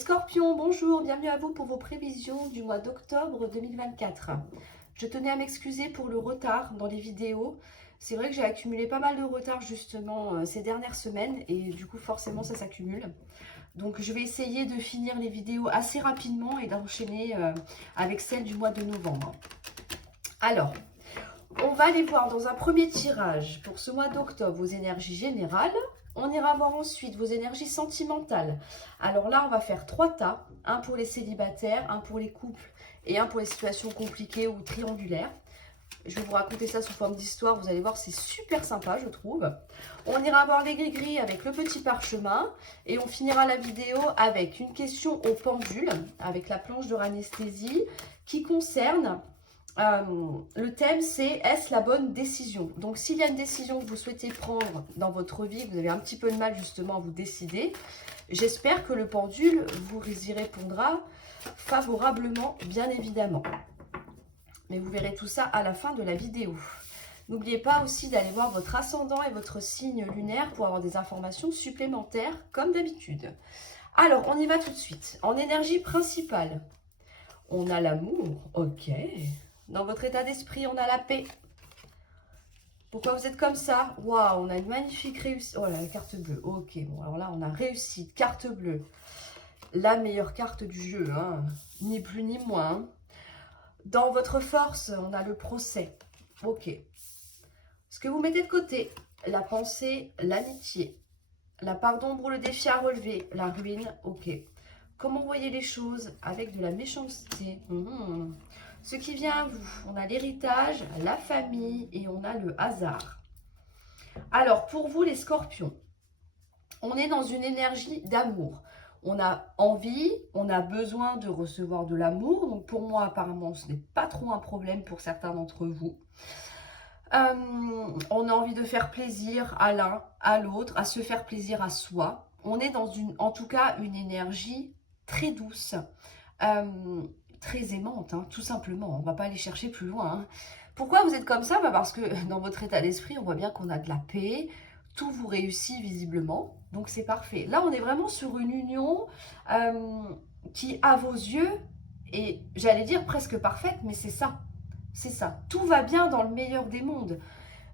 Scorpions, bonjour, bienvenue à vous pour vos prévisions du mois d'octobre 2024. Je tenais à m'excuser pour le retard dans les vidéos. C'est vrai que j'ai accumulé pas mal de retard justement ces dernières semaines et du coup forcément ça s'accumule. Donc je vais essayer de finir les vidéos assez rapidement et d'enchaîner avec celle du mois de novembre. Alors, on va aller voir dans un premier tirage pour ce mois d'octobre vos énergies générales. On ira voir ensuite vos énergies sentimentales. Alors là, on va faire 3 tas. Un pour les célibataires, un pour les couples et un pour les situations compliquées ou triangulaires. Je vais vous raconter ça sous forme d'histoire. Vous allez voir, c'est super sympa, je trouve. On ira voir les gris-gris avec le petit parchemin. Et on finira la vidéo avec une question au pendule, avec la planche de rhanesthésie, qui concerne... le thème c'est est-ce la bonne décision? Donc s'il y a une décision que vous souhaitez prendre dans votre vie, que vous avez un petit peu de mal justement à vous décider, j'espère que le pendule vous y répondra favorablement, bien évidemment. Mais vous verrez tout ça à la fin de la vidéo. N'oubliez pas aussi d'aller voir votre ascendant et votre signe lunaire pour avoir des informations supplémentaires comme d'habitude. Alors on y va tout de suite. En énergie principale, on a l'amour, ok. Dans votre état d'esprit, on a la paix. Pourquoi vous êtes comme ça? Waouh, on a une magnifique réussite. Oh là, la carte bleue. Ok, bon, alors là, on a réussite. Carte bleue. La meilleure carte du jeu, hein. Ni plus ni moins. Hein. Dans votre force, on a le procès. Ok. Ce que vous mettez de côté, la pensée, l'amitié. La part d'ombre, le défi à relever. La ruine, ok. Comment vous voyez les choses? Avec de la méchanceté. Ce qui vient à vous, on a l'héritage, la famille et on a le hasard. Alors, pour vous les scorpions, on est dans une énergie d'amour. On a envie, on a besoin de recevoir de l'amour. Donc, pour moi, apparemment, ce n'est pas trop un problème pour certains d'entre vous. On a envie de faire plaisir à l'un, à l'autre, à se faire plaisir à soi. On est dans en tout cas, une énergie très douce. Très aimante, hein, tout simplement. On ne va pas aller chercher plus loin. Hein. Pourquoi vous êtes comme ça? Parce que dans votre état d'esprit, on voit bien qu'on a de la paix. Tout vous réussit visiblement. Donc, c'est parfait. Là, on est vraiment sur une union qui, à vos yeux, est, j'allais dire, presque parfaite. Mais c'est ça. C'est ça. Tout va bien dans le meilleur des mondes.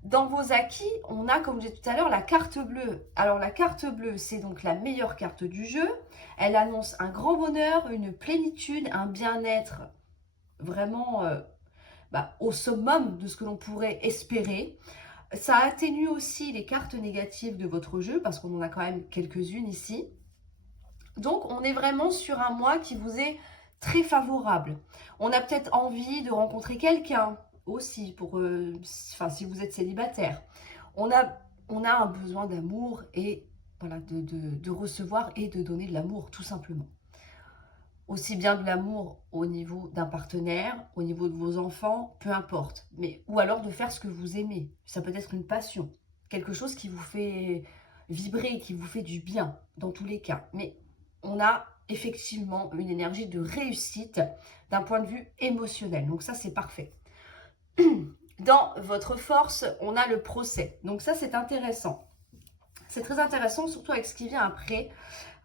Dans vos acquis, on a, comme j'ai dit tout à l'heure, la carte bleue. Alors, la carte bleue, c'est donc la meilleure carte du jeu. Elle annonce un grand bonheur, une plénitude, un bien-être vraiment au summum de ce que l'on pourrait espérer. Ça atténue aussi les cartes négatives de votre jeu, parce qu'on en a quand même quelques-unes ici. Donc, on est vraiment sur un mois qui vous est très favorable. On a peut-être envie de rencontrer quelqu'un aussi, pour, si vous êtes célibataire. On a un besoin d'amour et voilà, de recevoir et de donner de l'amour, tout simplement. Aussi bien de l'amour au niveau d'un partenaire, au niveau de vos enfants, peu importe. Ou alors de faire ce que vous aimez. Ça peut être une passion, quelque chose qui vous fait vibrer, qui vous fait du bien, dans tous les cas. Mais on a effectivement une énergie de réussite d'un point de vue émotionnel. Donc ça, c'est parfait. Dans votre force, on a le procès. Donc ça, c'est intéressant. C'est très intéressant, surtout avec ce qui vient après,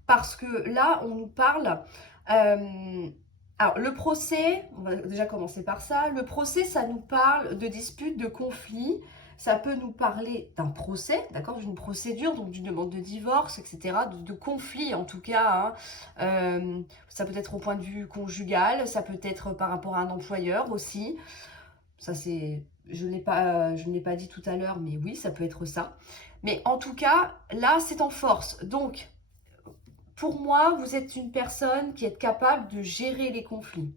parce que là, on nous parle... alors, le procès, on va déjà commencer par ça. Le procès, ça nous parle de disputes, de conflits. Ça peut nous parler d'un procès, d'accord, d'une procédure, donc d'une demande de divorce, etc., de conflits en tout cas. Hein. Ça peut être au point de vue conjugal, ça peut être par rapport à un employeur aussi. Ça, c'est... je ne l'ai pas dit tout à l'heure, mais oui, ça peut être ça. Mais en tout cas, là, c'est en force. Donc, pour moi, vous êtes une personne qui est capable de gérer les conflits.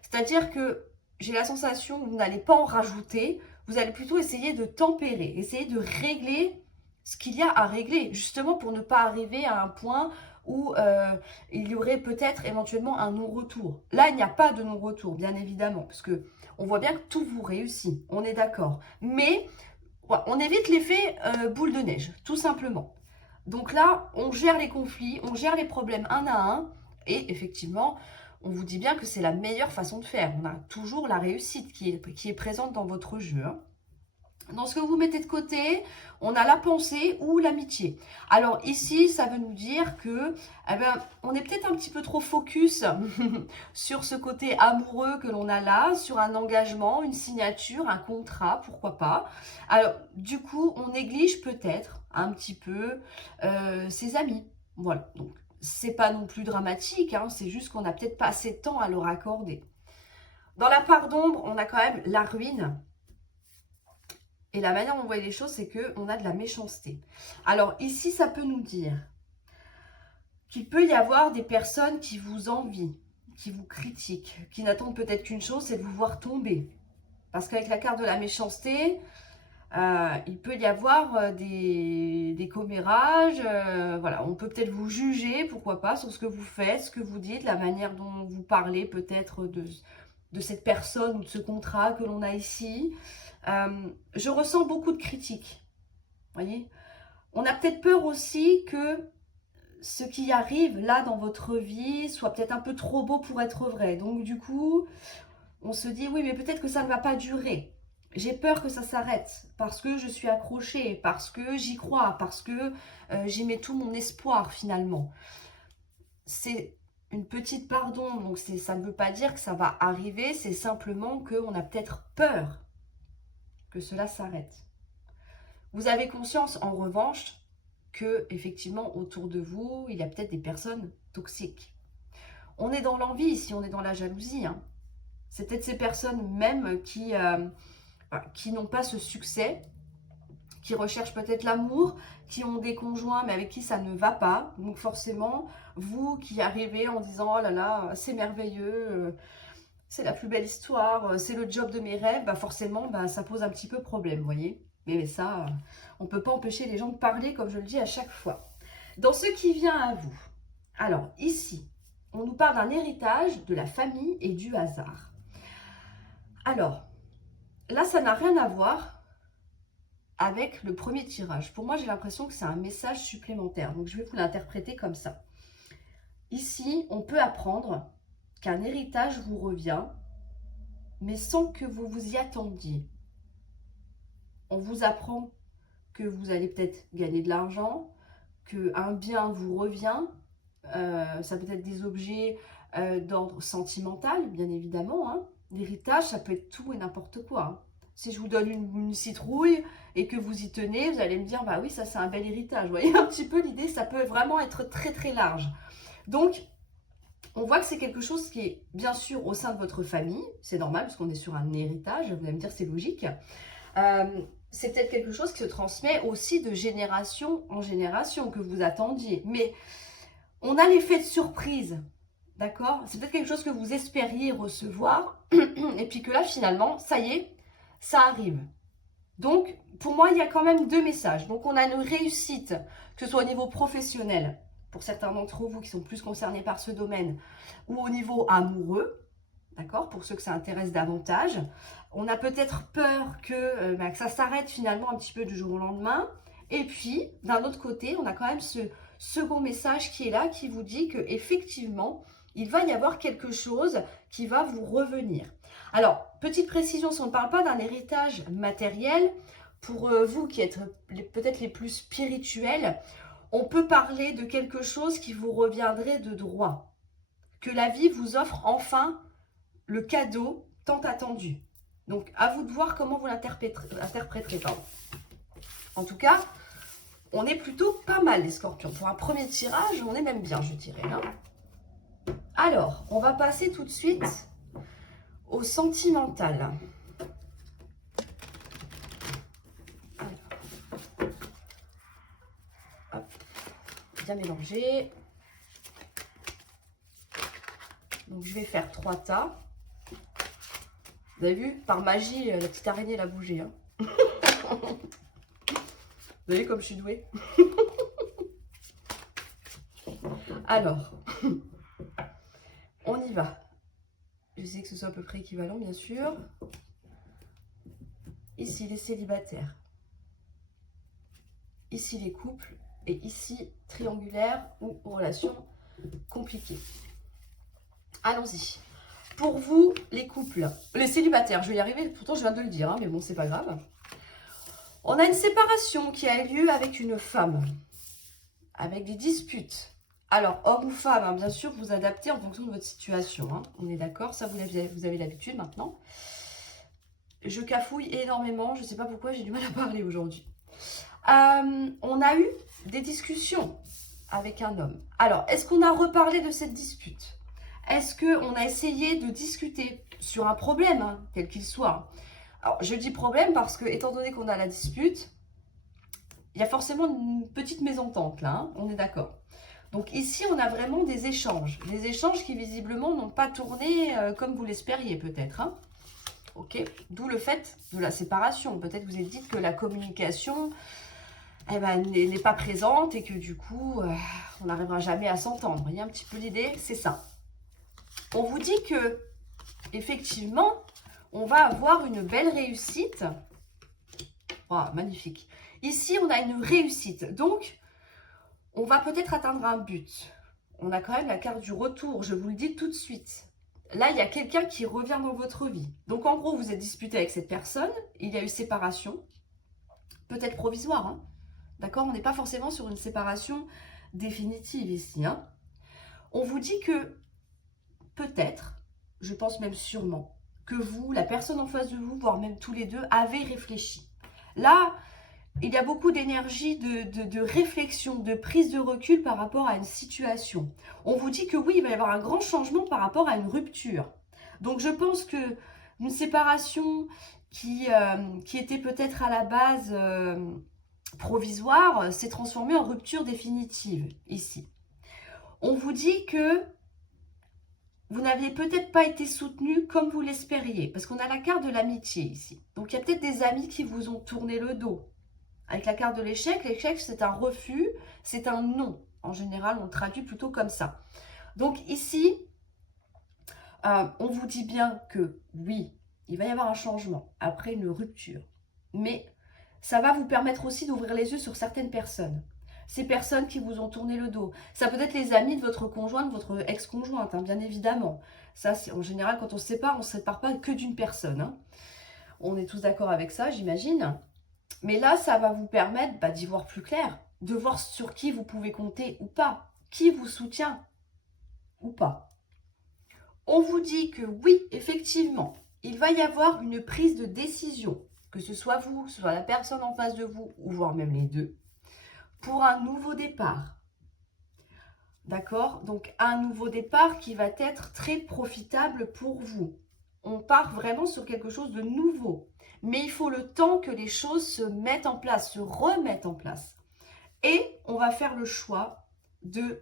C'est-à-dire que j'ai la sensation que vous n'allez pas en rajouter, vous allez plutôt essayer de tempérer, essayer de régler ce qu'il y a à régler, justement pour ne pas arriver à un point où il y aurait peut-être éventuellement un non-retour. Là, il n'y a pas de non-retour, bien évidemment, parce que on voit bien que tout vous réussit, on est d'accord. Mais on évite l'effet boule de neige, tout simplement. Donc là, on gère les conflits, on gère les problèmes un à un, et effectivement, on vous dit bien que c'est la meilleure façon de faire. On a toujours la réussite qui est présente dans votre jeu. Hein. Dans ce que vous mettez de côté, on a la pensée ou l'amitié. Alors ici, ça veut nous dire que, eh ben, on est peut-être un petit peu trop focus sur ce côté amoureux que l'on a là, sur un engagement, une signature, un contrat, pourquoi pas. Alors du coup, on néglige peut-être un petit peu ses amis. Voilà, donc c'est pas non plus dramatique, hein, c'est juste qu'on n'a peut-être pas assez de temps à leur accorder. Dans la part d'ombre, on a quand même la ruine. Et la manière dont on voit les choses, c'est qu'on a de la méchanceté. Alors ici, ça peut nous dire qu'il peut y avoir des personnes qui vous envient, qui vous critiquent, qui n'attendent peut-être qu'une chose, c'est de vous voir tomber. Parce qu'avec la carte de la méchanceté, il peut y avoir des commérages. Voilà, on peut peut-être vous juger, pourquoi pas, sur ce que vous faites, ce que vous dites, la manière dont vous parlez peut-être de cette personne ou de ce contrat que l'on a ici. Je ressens beaucoup de critiques, voyez. On a peut-être peur aussi que ce qui arrive là dans votre vie soit peut-être un peu trop beau pour être vrai. Donc du coup, on se dit oui, mais peut-être que ça ne va pas durer. J'ai peur que ça s'arrête parce que je suis accrochée, parce que j'y crois, parce que j'y mets tout mon espoir finalement. C'est une petite pardon, donc ça ne veut pas dire que ça va arriver, c'est simplement qu'on a peut-être peur que cela s'arrête. Vous avez conscience, en revanche, que effectivement autour de vous, il y a peut-être des personnes toxiques. On est dans l'envie ici, on est dans la jalousie. Hein. C'est peut-être ces personnes même qui n'ont pas ce succès, qui recherchent peut-être l'amour, qui ont des conjoints mais avec qui ça ne va pas. Donc forcément, vous qui arrivez en disant « Oh là là, c'est merveilleux, c'est la plus belle histoire, c'est le job de mes rêves », bah forcément, bah, ça pose un petit peu problème, vous voyez. Mais ça, on ne peut pas empêcher les gens de parler, comme je le dis à chaque fois. Dans ce qui vient à vous, alors ici, on nous parle d'un héritage, de la famille et du hasard. Alors, là, ça n'a rien à voir avec le premier tirage. Pour moi, j'ai l'impression que c'est un message supplémentaire. Donc, je vais vous l'interpréter comme ça. Ici, on peut apprendre qu'un héritage vous revient, mais sans que vous vous y attendiez. On vous apprend que vous allez peut-être gagner de l'argent, qu'un bien vous revient. Ça peut être des objets d'ordre sentimental, bien évidemment. Hein. L'héritage, ça peut être tout et n'importe quoi. Hein. Si je vous donne une citrouille et que vous y tenez, vous allez me dire, bah oui, ça c'est un bel héritage. Vous voyez un petit peu l'idée, ça peut vraiment être très très large. Donc, on voit que c'est quelque chose qui est bien sûr au sein de votre famille. C'est normal parce qu'on est sur un héritage, vous allez me dire c'est logique. C'est peut-être quelque chose qui se transmet aussi de génération en génération, que vous attendiez. Mais on a l'effet de surprise, d'accord? C'est peut-être quelque chose que vous espériez recevoir, et puis que là, finalement, ça y est, ça arrive. Donc, pour moi, il y a quand même deux messages. Donc, on a une réussite, que ce soit au niveau professionnel, pour certains d'entre vous qui sont plus concernés par ce domaine, ou au niveau amoureux, d'accord? Pour ceux que ça intéresse davantage. On a peut-être peur que ça s'arrête finalement un petit peu du jour au lendemain. Et puis, d'un autre côté, on a quand même ce second message qui est là, qui vous dit qu'effectivement, il va y avoir quelque chose qui va vous revenir. Alors, petite précision, si on ne parle pas d'un héritage matériel, pour vous qui êtes peut-être les plus spirituels, on peut parler de quelque chose qui vous reviendrait de droit. Que la vie vous offre enfin le cadeau tant attendu. Donc, à vous de voir comment vous l'interpréterez. En tout cas, on est plutôt pas mal, les scorpions. Pour un premier tirage, on est même bien, je dirais. Hein. Alors, on va passer tout de suite au sentimental. Alors, hop, bien mélangé. Donc, je vais faire 3 tas. Vous avez vu, par magie, la petite araignée, elle a bougé. Hein. Vous voyez comme je suis douée. Alors, on y va. J'essaie que ce soit à peu près équivalent, bien sûr. Ici, les célibataires. Ici, les couples. Et ici, triangulaire ou relation compliquée. Allons-y. Pour vous, les couples, les célibataires, je vais y arriver, pourtant je viens de le dire, hein, mais bon, c'est pas grave. On a une séparation qui a lieu avec une femme, avec des disputes. Alors, homme ou femme, hein, bien sûr, vous adaptez en fonction de votre situation. Hein. On est d'accord, ça vous avez l'habitude maintenant. Je cafouille énormément, je ne sais pas pourquoi j'ai du mal à parler aujourd'hui. On a eu des discussions avec un homme. Alors, est-ce qu'on a reparlé de cette dispute? Est-ce qu'on a essayé de discuter sur un problème, hein, quel qu'il soit? Alors, je dis problème parce que, étant donné qu'on a la dispute, il y a forcément une petite mésentente là, hein, on est d'accord. Donc ici, on a vraiment des échanges qui visiblement n'ont pas tourné comme vous l'espériez peut-être. Hein. Ok, d'où le fait de la séparation. Peut-être vous êtes dit que la communication n'est pas présente et que du coup, on n'arrivera jamais à s'entendre. Il y a un petit peu l'idée, c'est ça. On vous dit que, effectivement, on va avoir une belle réussite. Oh, magnifique. Ici, on a une réussite. Donc, on va peut-être atteindre un but. On a quand même la carte du retour, je vous le dis tout de suite. Là, il y a quelqu'un qui revient dans votre vie. Donc, en gros, vous êtes disputé avec cette personne. Il y a eu séparation, peut-être provisoire. Hein. D'accord? On n'est pas forcément sur une séparation définitive ici. Hein. On vous dit que peut-être, je pense même sûrement, que vous, la personne en face de vous, voire même tous les deux, avez réfléchi. Là, il y a beaucoup d'énergie, de réflexion, de prise de recul par rapport à une situation. On vous dit que oui, il va y avoir un grand changement par rapport à une rupture. Donc je pense que une séparation qui était peut-être à la base provisoire s'est transformée en rupture définitive ici. On vous dit que vous n'aviez peut-être pas été soutenu comme vous l'espériez, parce qu'on a la carte de l'amitié ici. Donc il y a peut-être des amis qui vous ont tourné le dos. Avec la carte de l'échec, l'échec c'est un refus, c'est un non. En général, on le traduit plutôt comme ça. Donc ici, on vous dit bien que oui, il va y avoir un changement après une rupture. Mais ça va vous permettre aussi d'ouvrir les yeux sur certaines personnes. Ces personnes qui vous ont tourné le dos. Ça peut être les amis de votre conjoint, de votre ex-conjointe, hein, bien évidemment. Ça, en général, quand on se sépare, on ne se sépare pas que d'une personne. Hein. On est tous d'accord avec ça, j'imagine. Mais là, ça va vous permettre d'y voir plus clair, de voir sur qui vous pouvez compter ou pas, qui vous soutient ou pas. On vous dit que oui, effectivement, il va y avoir une prise de décision, que ce soit vous, que ce soit la personne en face de vous, ou voire même les deux, pour un nouveau départ. D'accord? Donc, un nouveau départ qui va être très profitable pour vous. On part vraiment sur quelque chose de nouveau. Mais il faut le temps que les choses se mettent en place, se remettent en place. Et on va faire le choix de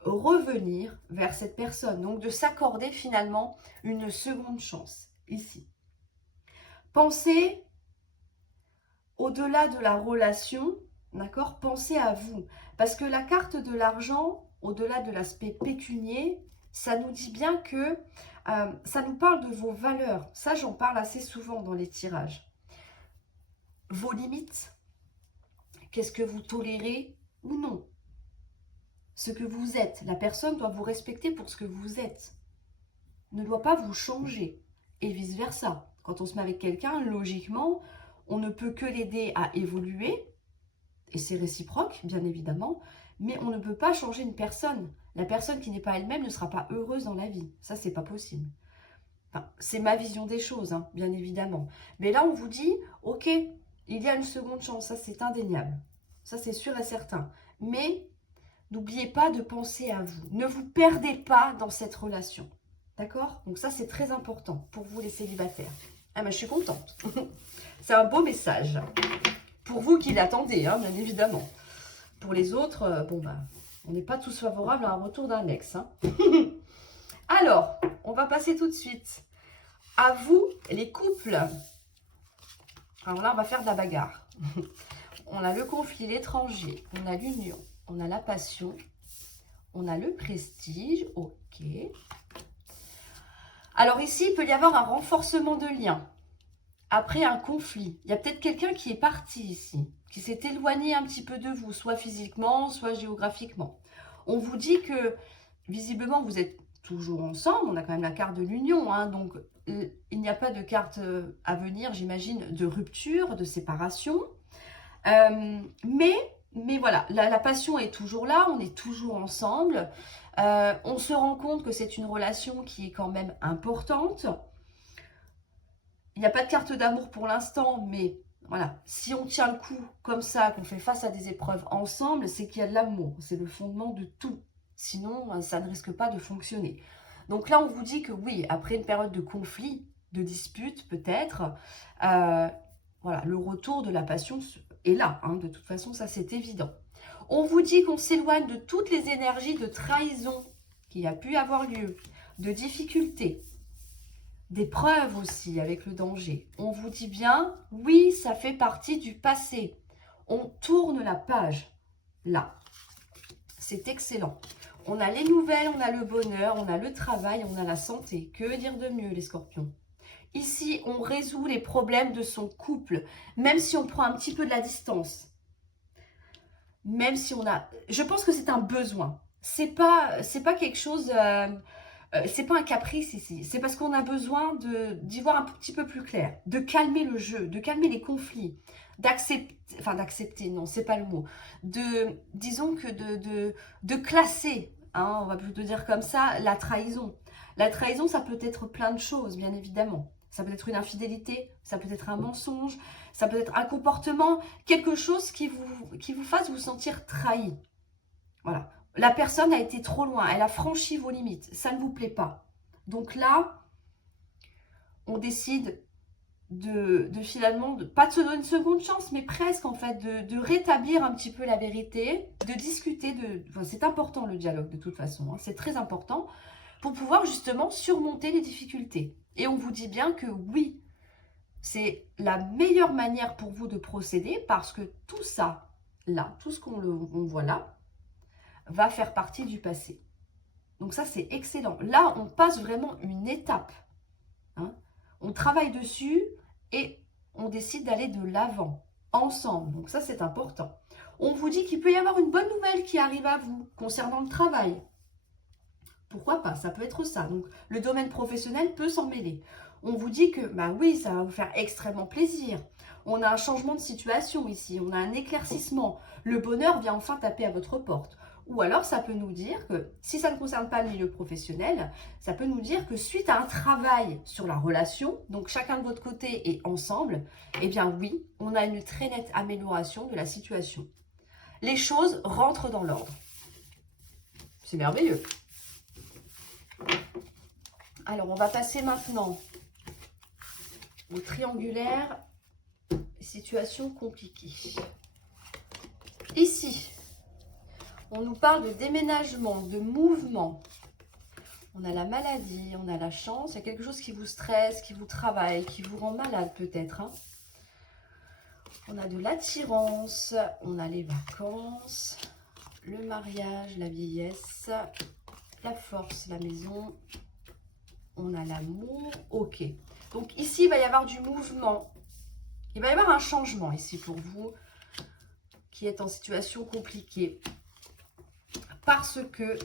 revenir vers cette personne. Donc, de s'accorder finalement une seconde chance, ici. Pensez au-delà de la relation, d'accord? Pensez à vous. Parce que la carte de l'argent, au-delà de l'aspect pécunier, ça nous dit bien que ça nous parle de vos valeurs. Ça, j'en parle assez souvent dans les tirages. Vos limites. Qu'est-ce que vous tolérez ou non? Ce que vous êtes. La personne doit vous respecter pour ce que vous êtes. Ne doit pas vous changer. Et vice-versa. Quand on se met avec quelqu'un, logiquement, on ne peut que l'aider à évoluer. Et c'est réciproque, bien évidemment. Mais on ne peut pas changer une personne. La personne qui n'est pas elle-même ne sera pas heureuse dans la vie. Ça, c'est pas possible. Enfin, c'est ma vision des choses, hein, bien évidemment. Mais là, on vous dit, ok, il y a une seconde chance. Ça, c'est indéniable. Ça, c'est sûr et certain. Mais n'oubliez pas de penser à vous. Ne vous perdez pas dans cette relation. D'accord? Donc ça, c'est très important pour vous, les célibataires. Ah ben, je suis contente. C'est un beau message. Pour vous qui l'attendez, hein, bien évidemment. Pour les autres, bon ben, on n'est pas tous favorables à un retour d'un ex. Hein. Alors, on va passer tout de suite à vous, les couples. Alors là, on va faire de la bagarre. On a le conflit, l'étranger, on a l'union, on a la passion, on a le prestige, ok. Alors ici, il peut y avoir un renforcement de lien. Après un conflit, il y a peut-être quelqu'un qui est parti ici, qui s'est éloigné un petit peu de vous, soit physiquement, soit géographiquement. On vous dit que, visiblement, vous êtes toujours ensemble. On a quand même la carte de l'union, hein, donc il n'y a pas de carte à venir, j'imagine, de rupture, de séparation. Mais voilà, la passion est toujours là, on est toujours ensemble. On se rend compte que c'est une relation qui est quand même importante. Il n'y a pas de carte d'amour pour l'instant, mais voilà, si on tient le coup comme ça, qu'on fait face à des épreuves ensemble, c'est qu'il y a de l'amour. C'est le fondement de tout. Sinon, ça ne risque pas de fonctionner. Donc là, on vous dit que oui, après une période de conflit, de dispute peut-être, voilà, le retour de la passion est là. Hein, de toute façon, ça c'est évident. On vous dit qu'on s'éloigne de toutes les énergies de trahison qui a pu avoir lieu, de difficultés, des preuves aussi avec le danger. On vous dit bien, oui, ça fait partie du passé. On tourne la page, là. C'est excellent. On a les nouvelles, on a le bonheur, on a le travail, on a la santé. Que dire de mieux, les scorpions? Ici, on résout les problèmes de son couple, même si on prend un petit peu de la distance. Même si on a... Je pense que c'est un besoin. C'est pas quelque chose... c'est pas un caprice ici, c'est parce qu'on a besoin d'y voir un petit peu plus clair, de calmer le jeu, de calmer les conflits, d'accepter, non, c'est pas le mot, disons que de classer, hein, on va plutôt dire comme ça, la trahison. La trahison, ça peut être plein de choses, bien évidemment. Ça peut être une infidélité, ça peut être un mensonge, ça peut être un comportement, quelque chose qui vous fasse vous sentir trahi. Voilà. La personne a été trop loin, elle a franchi vos limites, ça ne vous plaît pas. Donc là, on décide finalement, pas de se donner une seconde chance, mais presque en fait, de rétablir un petit peu la vérité, de discuter, enfin, c'est important le dialogue de toute façon, hein, c'est très important, pour pouvoir justement surmonter les difficultés. Et on vous dit bien que oui, c'est la meilleure manière pour vous de procéder, parce que tout ça, là, tout ce on voit là, va faire partie du passé. Donc ça, c'est excellent. Là, on passe vraiment une étape. Hein. On travaille dessus et on décide d'aller de l'avant, ensemble. Donc ça, c'est important. On vous dit qu'il peut y avoir une bonne nouvelle qui arrive à vous concernant le travail. Pourquoi pas? Ça peut être ça. Donc, le domaine professionnel peut s'en mêler. On vous dit que, bah oui, ça va vous faire extrêmement plaisir. On a un changement de situation ici. On a un éclaircissement. Le bonheur vient enfin taper à votre porte. Ou alors, ça peut nous dire que, si ça ne concerne pas le milieu professionnel, ça peut nous dire que suite à un travail sur la relation, donc chacun de votre côté et ensemble, eh bien oui, on a une très nette amélioration de la situation. Les choses rentrent dans l'ordre. C'est merveilleux. Alors, on va passer maintenant au triangulaire, situation compliquée. Ici, on nous parle de déménagement, de mouvement. On a la maladie, on a la chance, il y a quelque chose qui vous stresse, qui vous travaille, qui vous rend malade peut-être. Hein. On a de l'attirance, on a les vacances, le mariage, la vieillesse, la force, la maison. On a l'amour, ok. Donc ici, il va y avoir du mouvement. Il va y avoir un changement ici pour vous qui êtes en situation compliquée. Parce que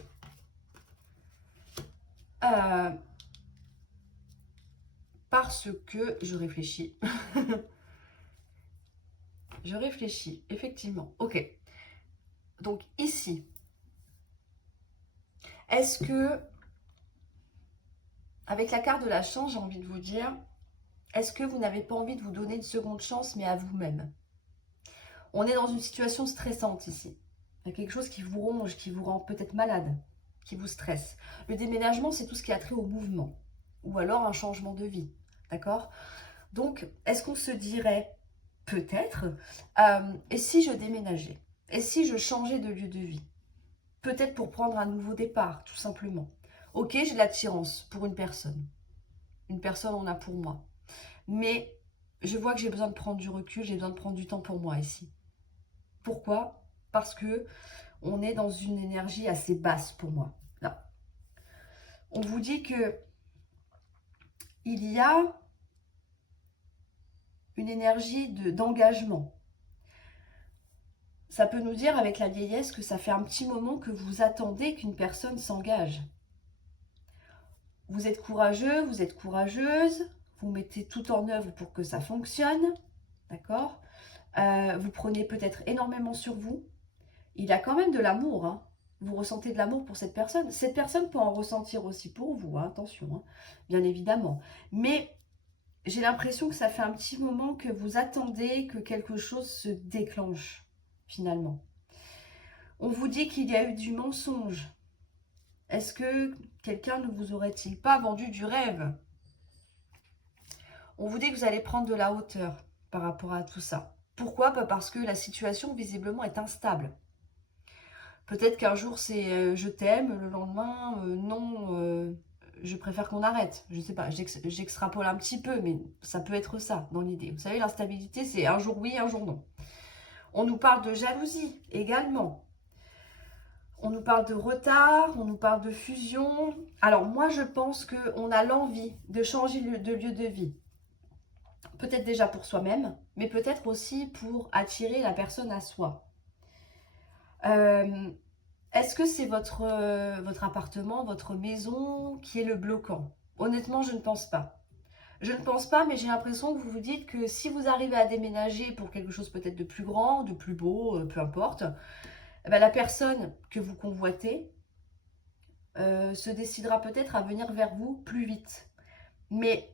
je réfléchis. Je réfléchis, effectivement. Ok. Donc ici, est-ce que, avec la carte de la chance, j'ai envie de vous dire, est-ce que vous n'avez pas envie de vous donner une seconde chance, mais à vous-même? On est dans une situation stressante ici. Il y a quelque chose qui vous ronge, qui vous rend peut-être malade, qui vous stresse. Le déménagement, c'est tout ce qui a trait au mouvement. Ou alors un changement de vie. D'accord? Donc, est-ce qu'on se dirait, peut-être, et si je déménageais? Et si je changeais de lieu de vie? Peut-être pour prendre un nouveau départ, tout simplement. Ok, j'ai de l'attirance pour une personne. Une personne en a pour moi. Mais je vois que j'ai besoin de prendre du recul, j'ai besoin de prendre du temps pour moi ici. Pourquoi? Parce que on est dans une énergie assez basse pour moi. Là. On vous dit que il y a une énergie d'engagement. Ça peut nous dire avec la vieillesse que ça fait un petit moment que vous attendez qu'une personne s'engage. Vous êtes courageux, vous êtes courageuse, vous mettez tout en œuvre pour que ça fonctionne, d'accord? Vous prenez peut-être énormément sur vous. Il a quand même de l'amour, hein. Vous ressentez de l'amour pour cette personne. Cette personne peut en ressentir aussi pour vous, hein, attention, hein, bien évidemment. Mais j'ai l'impression que ça fait un petit moment que vous attendez que quelque chose se déclenche, finalement. On vous dit qu'il y a eu du mensonge. Est-ce que quelqu'un ne vous aurait-il pas vendu du rêve? On vous dit que vous allez prendre de la hauteur par rapport à tout ça. Pourquoi? Parce que la situation, visiblement, est instable. Peut-être qu'un jour, c'est je t'aime, le lendemain, non, je préfère qu'on arrête. Je ne sais pas, j'extrapole un petit peu, mais ça peut être ça dans l'idée. Vous savez, l'instabilité, c'est un jour oui, un jour non. On nous parle de jalousie également. On nous parle de retard, on nous parle de fusion. Alors moi, je pense qu'on a l'envie de changer de lieu de vie. Peut-être déjà pour soi-même, mais peut-être aussi pour attirer la personne à soi. Est-ce que c'est votre appartement, votre maison qui est le bloquant? Honnêtement, je ne pense pas. Je ne pense pas, mais j'ai l'impression que vous vous dites que si vous arrivez à déménager pour quelque chose peut-être de plus grand, de plus beau, peu importe, eh ben, la personne que vous convoitez se décidera peut-être à venir vers vous plus vite. Mais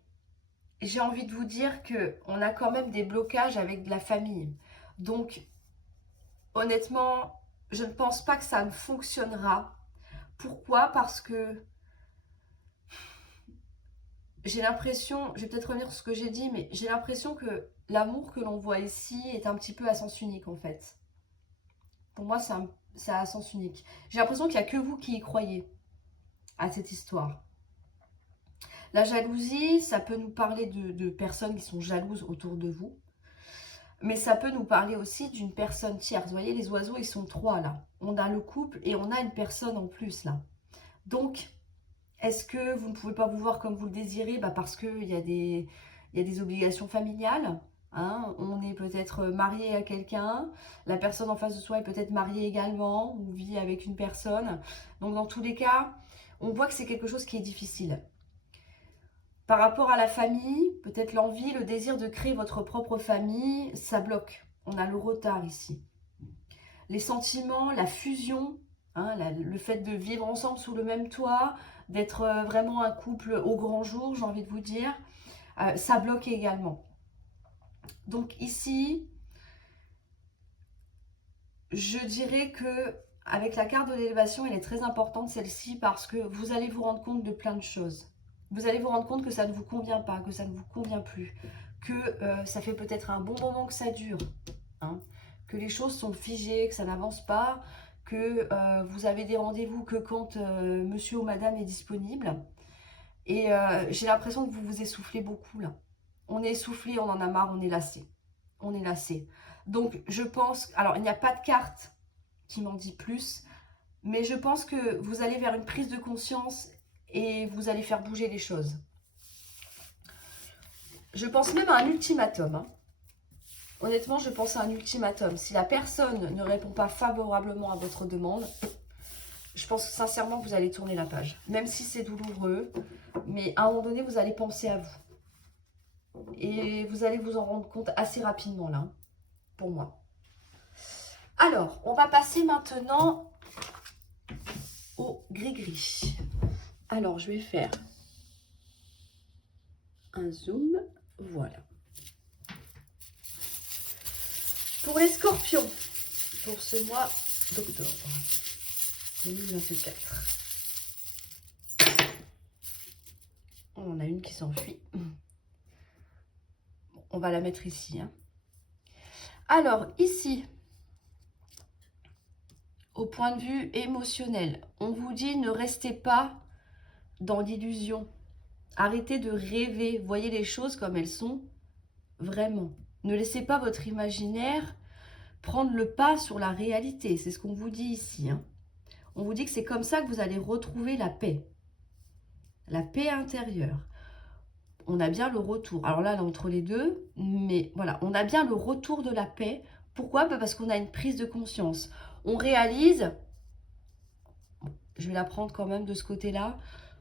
j'ai envie de vous dire qu'on a quand même des blocages avec de la famille. Donc, honnêtement, je ne pense pas que ça ne fonctionnera. Pourquoi? Parce que j'ai l'impression, je vais peut-être revenir sur ce que j'ai dit, mais j'ai l'impression que l'amour que l'on voit ici est un petit peu à sens unique en fait. Pour moi, c'est à sens unique. J'ai l'impression qu'il n'y a que vous qui y croyez à cette histoire. La jalousie, ça peut nous parler de personnes qui sont jalouses autour de vous. Mais ça peut nous parler aussi d'une personne tierce. Vous voyez, les oiseaux, ils sont trois là. On a le couple et on a une personne en plus là. Donc, est-ce que vous ne pouvez pas vous voir comme vous le désirez? Parce qu'il y a des obligations familiales. Hein, on est peut-être marié à quelqu'un. La personne en face de soi est peut-être mariée également ou vit avec une personne. Donc, dans tous les cas, on voit que c'est quelque chose qui est difficile. Par rapport à la famille, peut-être l'envie, le désir de créer votre propre famille, ça bloque. On a le retard ici. Les sentiments, la fusion, hein, le fait de vivre ensemble sous le même toit, d'être vraiment un couple au grand jour, j'ai envie de vous dire, ça bloque également. Donc ici, je dirais que avec la carte de l'élévation, elle est très importante celle-ci parce que vous allez vous rendre compte de plein de choses. Vous allez vous rendre compte que ça ne vous convient pas, que ça ne vous convient plus, que ça fait peut-être un bon moment que ça dure, hein, que les choses sont figées, que ça n'avance pas, que vous avez des rendez-vous que quand monsieur ou madame est disponible. Et j'ai l'impression que vous vous essoufflez beaucoup là. On est essoufflé, on en a marre, on est lassé. On est lassé. Donc je pense, alors il n'y a pas de carte qui m'en dit plus, mais je pense que vous allez vers une prise de conscience et vous allez faire bouger les choses. Je pense même à un ultimatum. Hein. Honnêtement, je pense à un ultimatum. Si la personne ne répond pas favorablement à votre demande, je pense sincèrement que vous allez tourner la page. Même si c'est douloureux, mais à un moment donné, vous allez penser à vous. Et vous allez vous en rendre compte assez rapidement là, pour moi. Alors, on va passer maintenant au gris-gris. Alors, je vais faire un zoom. Voilà. Pour les scorpions, pour ce mois d'octobre 2024. On en a une qui s'enfuit. Bon, on va la mettre ici. Hein. Alors, ici, au point de vue émotionnel, on vous dit ne restez pas dans l'illusion. Arrêtez de rêver. Voyez les choses comme elles sont vraiment. Ne laissez pas votre imaginaire prendre le pas sur la réalité. C'est ce qu'on vous dit ici. Hein. On vous dit que c'est comme ça que vous allez retrouver la paix. La paix intérieure. On a bien le retour. Alors là, entre les deux, mais voilà, on a bien le retour de la paix. Pourquoi? Parce qu'on a une prise de conscience. On réalise, je vais la prendre quand même de ce côté-là,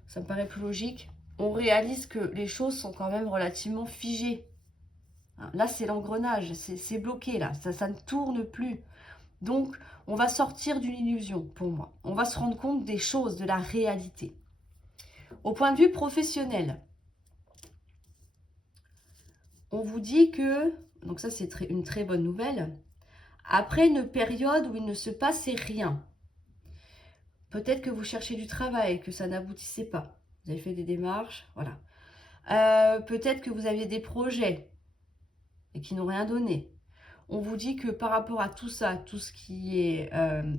ça me paraît plus logique. On réalise que les choses sont quand même relativement figées. Là, c'est l'engrenage, c'est bloqué, là, ça ne tourne plus. Donc, on va sortir d'une illusion, pour moi. On va se rendre compte des choses, de la réalité. Au point de vue professionnel, on vous dit que, donc ça c'est une très bonne nouvelle, après une période où il ne se passait rien, peut-être que vous cherchez du travail, que ça n'aboutissait pas, vous avez fait des démarches, voilà. Peut-être que vous aviez des projets et qui n'ont rien donné. On vous dit que par rapport à tout ça, tout ce qui est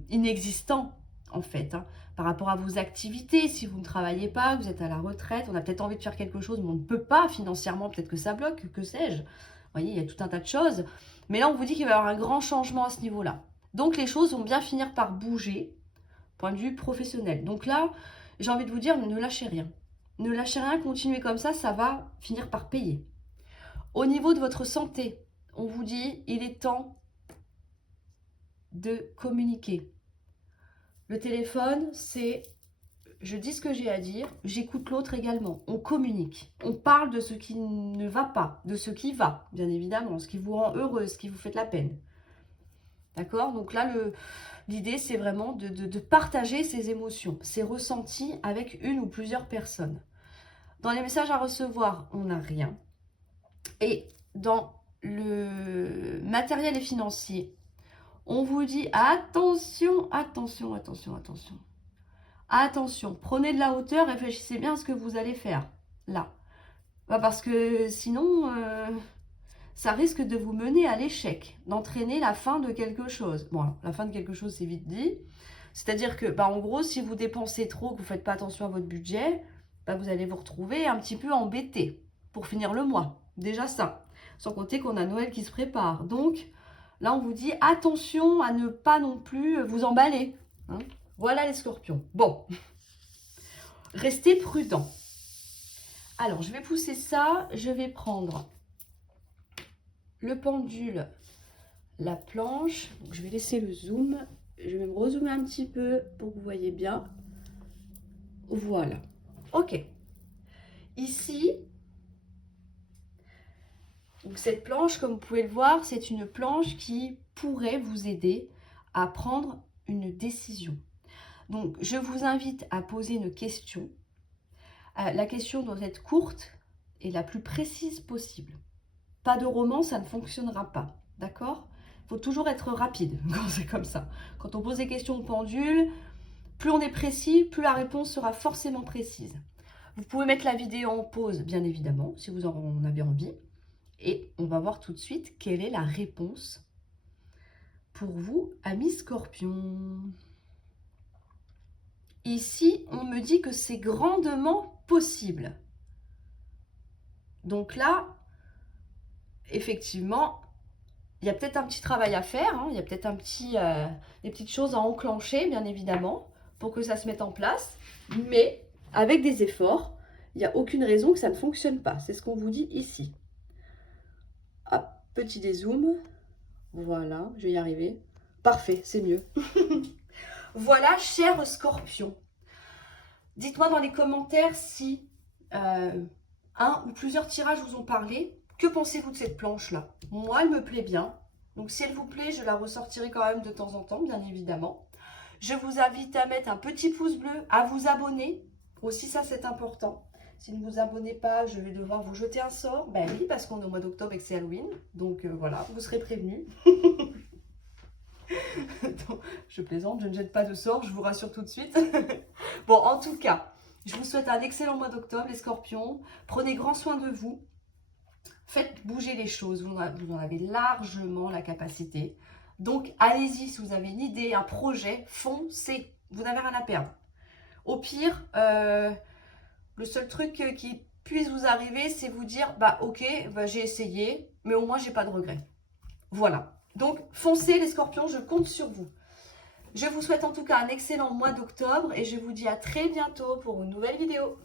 inexistant, en fait, hein, par rapport à vos activités, si vous ne travaillez pas, vous êtes à la retraite, on a peut-être envie de faire quelque chose, mais on ne peut pas financièrement, peut-être que ça bloque, que sais-je. Vous voyez, il y a tout un tas de choses. Mais là, on vous dit qu'il va y avoir un grand changement à ce niveau-là. Donc, les choses vont bien finir par bouger, point de vue professionnel. Donc là, j'ai envie de vous dire, ne lâchez rien. Ne lâchez rien, continuez comme ça va finir par payer. Au niveau de votre santé, on vous dit, il est temps de communiquer. Le téléphone, c'est, je dis ce que j'ai à dire, j'écoute l'autre également. On communique. On parle de ce qui ne va pas, de ce qui va, bien évidemment, ce qui vous rend heureux, ce qui vous fait de la peine. D'accord? Donc là, l'idée, c'est vraiment de partager ses émotions, ses ressentis avec une ou plusieurs personnes. Dans les messages à recevoir, on n'a rien. Et dans le matériel et financier, on vous dit attention, attention, attention, attention. Attention, prenez de la hauteur, réfléchissez bien à ce que vous allez faire, là. Parce que sinon, ça risque de vous mener à l'échec, d'entraîner la fin de quelque chose. Bon, la fin de quelque chose, c'est vite dit. C'est-à-dire que, en gros, si vous dépensez trop, que vous ne faites pas attention à votre budget, vous allez vous retrouver un petit peu embêté pour finir le mois. Déjà ça. Sans compter qu'on a Noël qui se prépare. Donc, là, on vous dit attention à ne pas non plus vous emballer. Hein. Voilà les scorpions. Bon, restez prudents. Alors, je vais pousser ça. Je vais prendre le pendule, la planche. Donc, je vais laisser le zoom. Je vais me rezoomer un petit peu pour que vous voyez bien. Voilà. Ok. Ici, donc cette planche, comme vous pouvez le voir, c'est une planche qui pourrait vous aider à prendre une décision. Donc, je vous invite à poser une question. La question doit être courte et la plus précise possible. Pas de roman, ça ne fonctionnera pas. D'accord? Il faut toujours être rapide quand c'est comme ça. Quand on pose des questions au pendule, plus on est précis, plus la réponse sera forcément précise. Vous pouvez mettre la vidéo en pause, bien évidemment, si vous en avez envie. Et on va voir tout de suite quelle est la réponse pour vous, amis scorpions. Ici, on me dit que c'est grandement possible. Donc là, effectivement, il y a peut-être un petit travail à faire. Hein, il y a peut-être des petites choses à enclencher, bien évidemment, pour que ça se mette en place. Mais avec des efforts, il n'y a aucune raison que ça ne fonctionne pas. C'est ce qu'on vous dit ici. Hop, petit dézoom. Voilà, je vais y arriver. Parfait, c'est mieux. Voilà, chers scorpions. Dites-moi dans les commentaires si un ou plusieurs tirages vous ont parlé. Que pensez-vous de cette planche-là? Moi, elle me plaît bien. Donc, si elle vous plaît, je la ressortirai quand même de temps en temps, bien évidemment. Je vous invite à mettre un petit pouce bleu, à vous abonner. Aussi, ça, c'est important. Si vous ne vous abonnez pas, je vais devoir vous jeter un sort. Ben oui, parce qu'on est au mois d'octobre et que c'est Halloween. Donc, voilà, vous serez prévenus. Je plaisante, je ne jette pas de sort, je vous rassure tout de suite. Bon, en tout cas, je vous souhaite un excellent mois d'octobre, les scorpions. Prenez grand soin de vous. Faites bouger les choses, vous en avez largement la capacité. Donc, allez-y, si vous avez une idée, un projet, foncez. Vous n'avez rien à perdre. Au pire, le seul truc qui puisse vous arriver, c'est vous dire, ok, j'ai essayé, mais au moins, j'ai pas de regrets. Voilà. Donc, foncez les scorpions, je compte sur vous. Je vous souhaite en tout cas un excellent mois d'octobre et je vous dis à très bientôt pour une nouvelle vidéo.